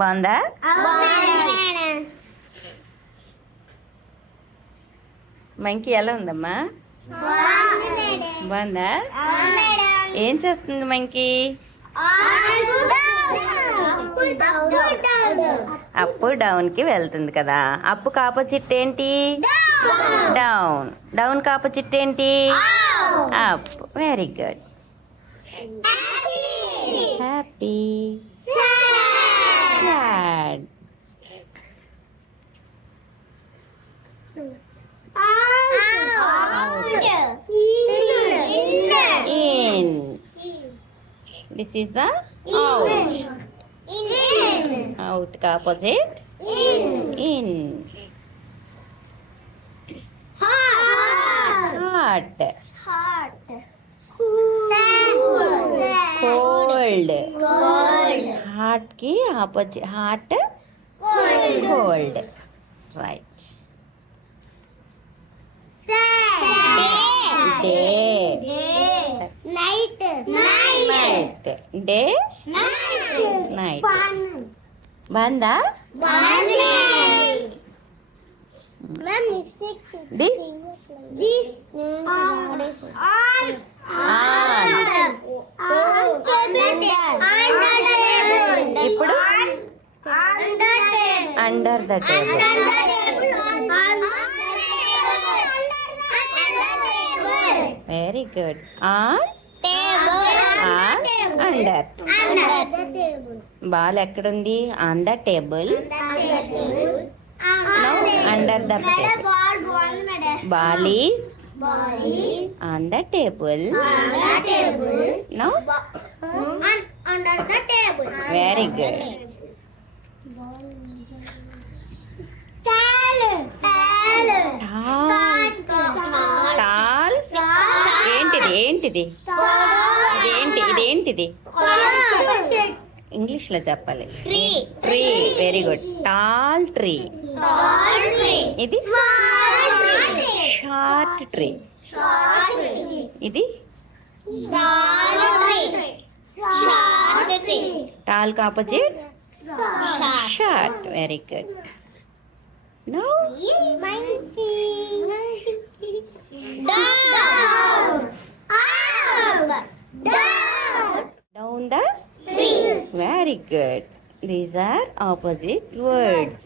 బాగుందా? మంకీ ఎలా ఉందమ్మా? బాగుందా? ఏం చేస్తుంది మంకీ? అప్ డౌన్ కి వెళ్తుంది కదా. అప్పుకి ఆపోజిట్ ఏంటి? డౌన్. డౌన్ కి ఆపోజిట్ ఏంటి? Up. Very good. Happy. Sad. In. This is the out. Out ka opposite? In. Hot. Cold. Hot ki opposite. Hot. Cold. Right. Day. Night. Day. Night. Banda. This. On. ఇప్పుడు under the table. Very good. On under. Ball ఎక్కడుంది? On the table. Now under the table. Ball is on the table. Now Under the table. very good. Tall. ఏంటిది? ఇదేంటిది? English లో చెప్పాలి. Tree. Very good. Tall tree. ఇది short tree. ఇది tall కి opposite short. Very good. Now down the tree. Very good. These are opposite words.